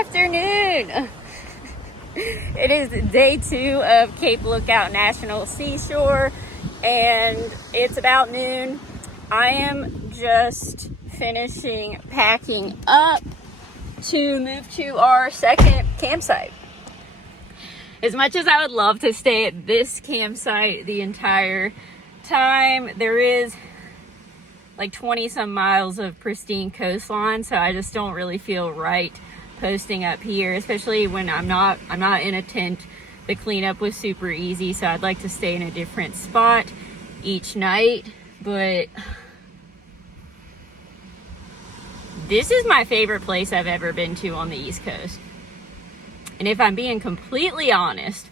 afternoon. It is day 2 of Cape Lookout National Seashore, and it's about noon. I am just finishing packing up to move to our second campsite. As much as I would love to stay at this campsite the entire time, there is like 20 some miles of pristine coastline, so I just don't really feel right posting up here, especially when I'm not in a tent. The cleanup was super easy, so I'd like to stay in a different spot each night. But this is my favorite place I've ever been to on the East Coast. And if I'm being completely honest,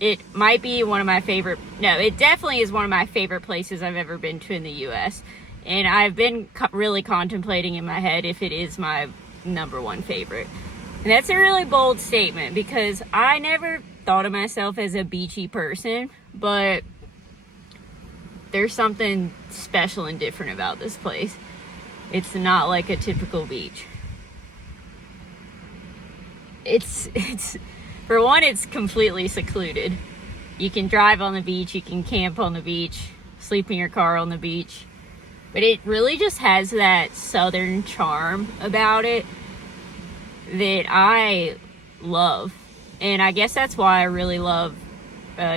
it might be one of my favorite, no, it definitely is one of my favorite places I've ever been to in the U.S. And I've been really contemplating in my head if it is my number one favorite. And that's a really bold statement because I never thought of myself as a beachy person, but there's something special and different about this place. It's not like a typical beach. It's for one, it's completely secluded. You can drive on the beach, you can camp on the beach, sleep in your car on the beach. But it really just has that southern charm about it that I love. And I guess that's why I really love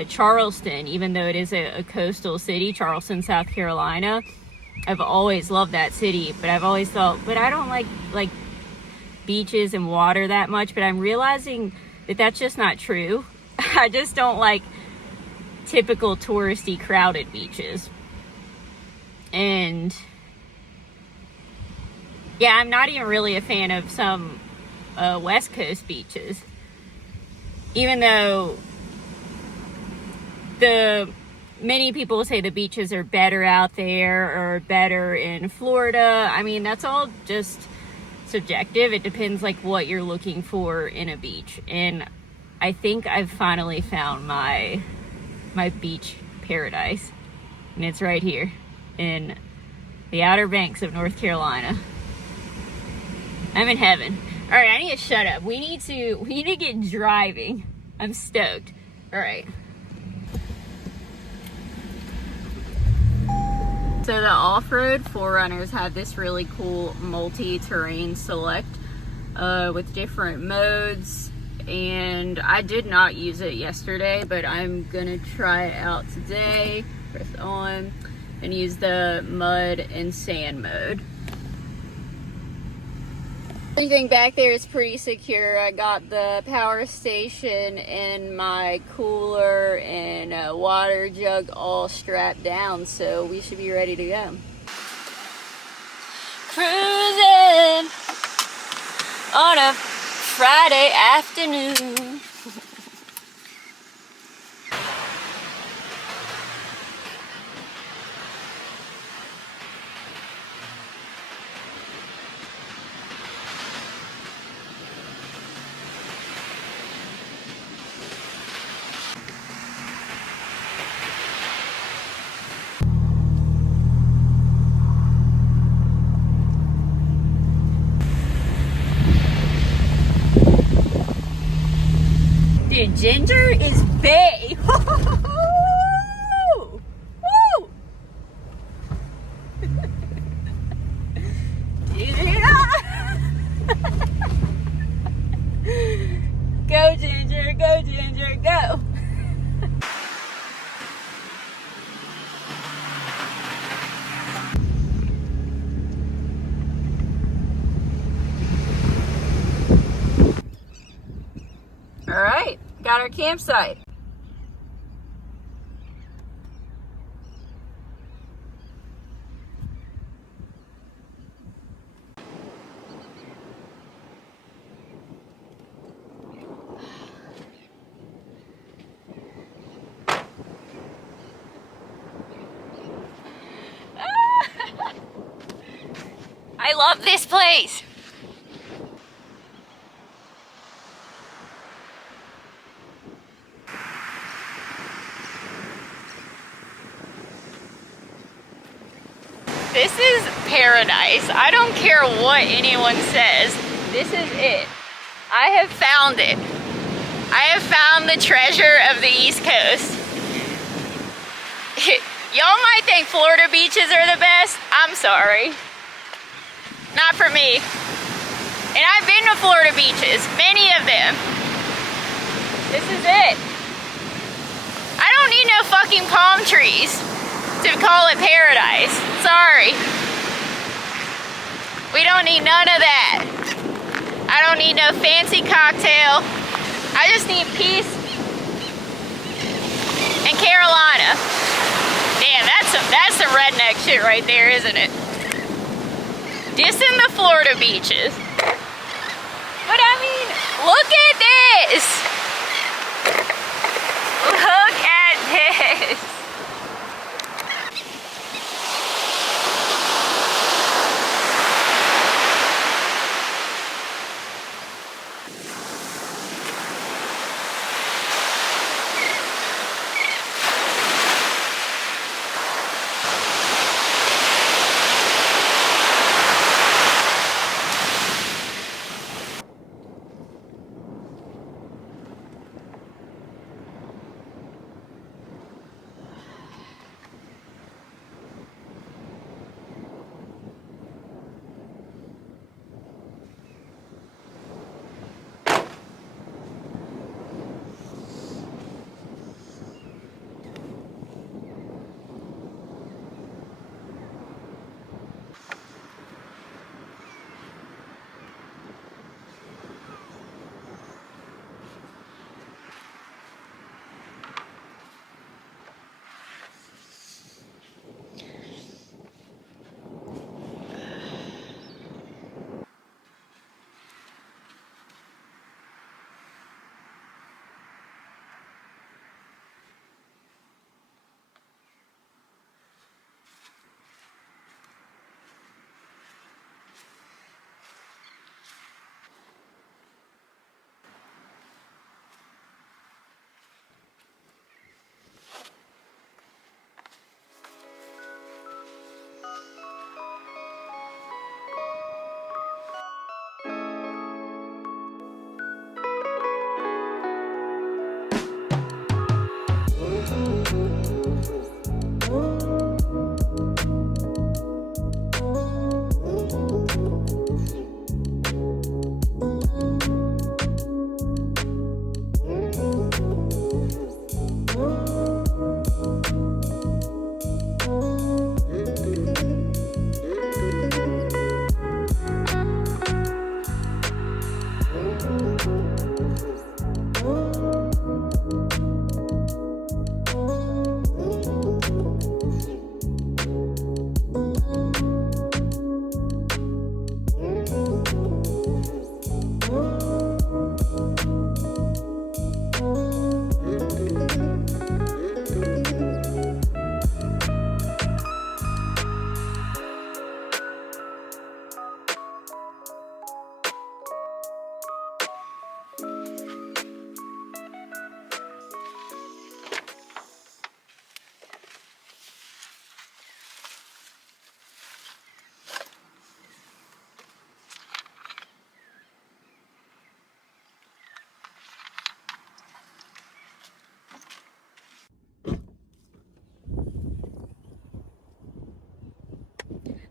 Charleston, even though it is a coastal city, Charleston, South Carolina. I've always loved that city, but I've always thought, but I don't like beaches and water that much. But I'm realizing that that's just not true. I just don't like typical touristy crowded beaches. And yeah, I'm not even really a fan of some West Coast beaches, even though many people say the beaches are better out there or better in Florida. I mean, that's all just subjective. It depends like what you're looking for in a beach. And I think I've finally found my beach paradise. And it's right here in the Outer Banks of North Carolina. I'm in heaven. All right, I need to shut up. We need to get driving. I'm stoked. All right. So the off-road 4Runners have this really cool multi-terrain select with different modes, and I did not use it yesterday, but I'm gonna try it out today. Press on and use the mud and sand mode. Everything back there is pretty secure. I got the power station and my cooler and water jug all strapped down, so we should be ready to go. Cruising on a Friday afternoon. Dude, Ginger is bae. Woo! Woo! Go, Ginger, go, Ginger, go. All right, got our campsite. I love this place. This is paradise. I don't care what anyone says. This is it. I have found it. I have found the treasure of the East Coast. Y'all might think Florida beaches are the best. I'm sorry. Not for me. And I've been to Florida beaches, many of them. This is it. I don't need no fucking palm trees to call it paradise. Sorry. We don't need none of that. I don't need no fancy cocktail. I just need peace and Carolina. Damn, that's some redneck shit right there, isn't it? Dissing the Florida beaches. But I mean, look at this! Look at this!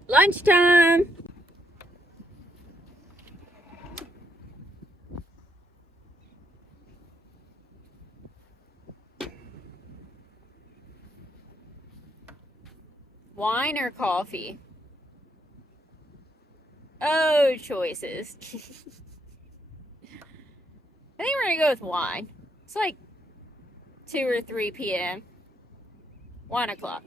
Lunchtime. Wine or coffee? Oh, choices. I think we're gonna go with wine. It's like 2 or 3 p.m. 1 o'clock.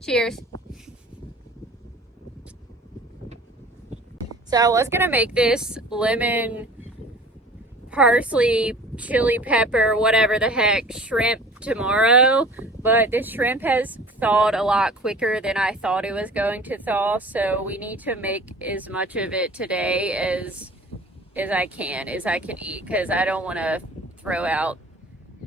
Cheers. So I was gonna make this lemon parsley, chili pepper, whatever the heck, shrimp tomorrow. But the shrimp has thawed a lot quicker than I thought it was going to thaw. So we need to make as much of it today as I can eat, because I don't want to throw out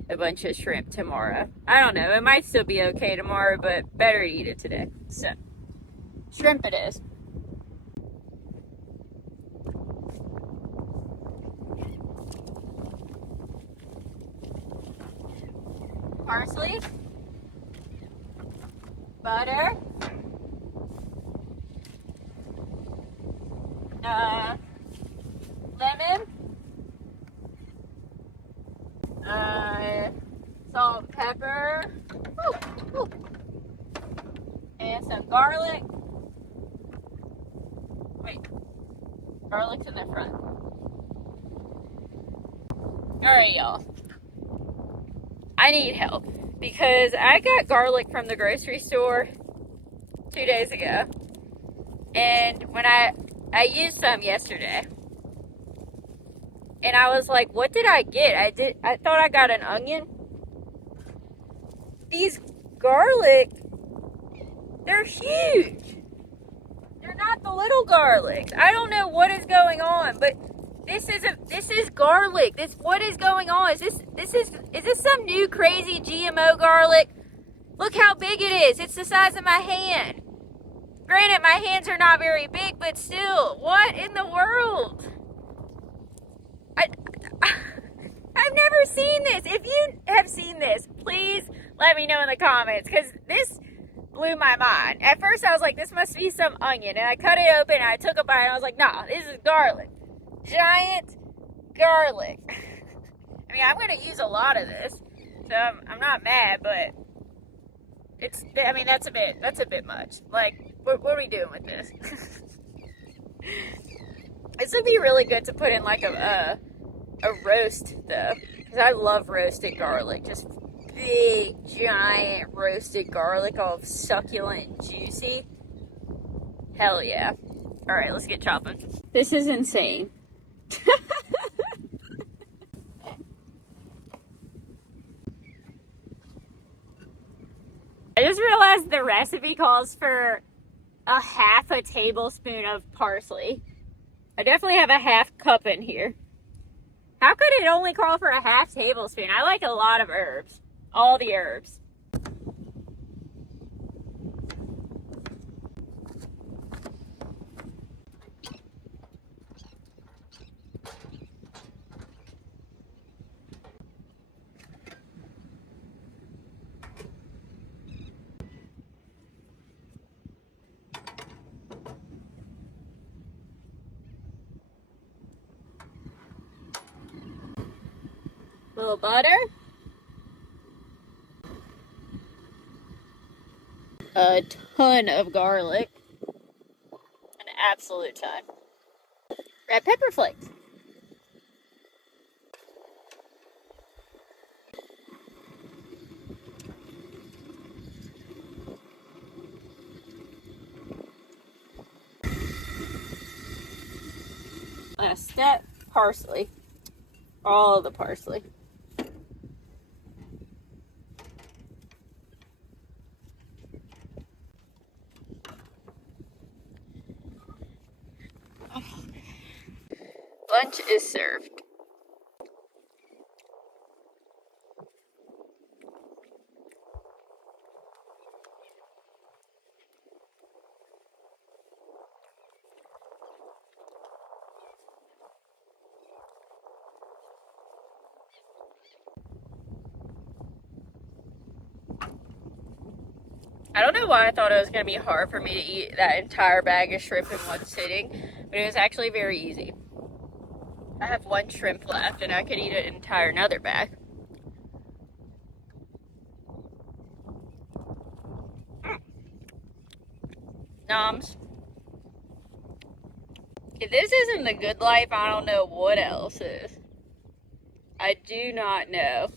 a bunch of shrimp tomorrow. I don't know. It might still be okay tomorrow, but better eat it today. So, shrimp it is. Parsley, butter, lemon, salt, pepper, and some garlic. Wait, garlic's in the front. Alright, y'all. I need help because I got garlic from the grocery store 2 days ago. And when I used some yesterday. And I was like, what did I get? I thought I got an onion. These garlic, they're huge. They're not the little garlics. I don't know what is going on, but this is garlic. What is going on? Is this some new crazy GMO garlic? Look how big it is. It's the size of my hand. Granted, my hands are not very big, but still, what in the world? I've never seen this. If you have seen this, please let me know in the comments, because this blew my mind. At first, I was like, this must be some onion, and I cut it open, and I took a bite, and I was like, nah, this is garlic. Giant garlic. I mean, I'm going to use a lot of this, so I'm not mad, but that's a bit much. Like, what are we doing with this? This would be really good to put in like a roast, though, because I love roasted garlic. Just big, giant roasted garlic, all succulent and juicy. Hell yeah. All right, let's get chopping. This is insane. I just realized the recipe calls for a half a tablespoon of parsley. I definitely have a half cup in here. How could it only call for a half tablespoon? I like a lot of herbs. All the herbs. A little butter. A ton of garlic. An absolute ton. Red pepper flakes. Last step, parsley. All of the parsley. Lunch is served. I don't know why I thought it was going to be hard for me to eat that entire bag of shrimp in one sitting, but it was actually very easy. I have one shrimp left, and I could eat an entire another bag. Noms. If this isn't the good life, I don't know what else is. I do not know.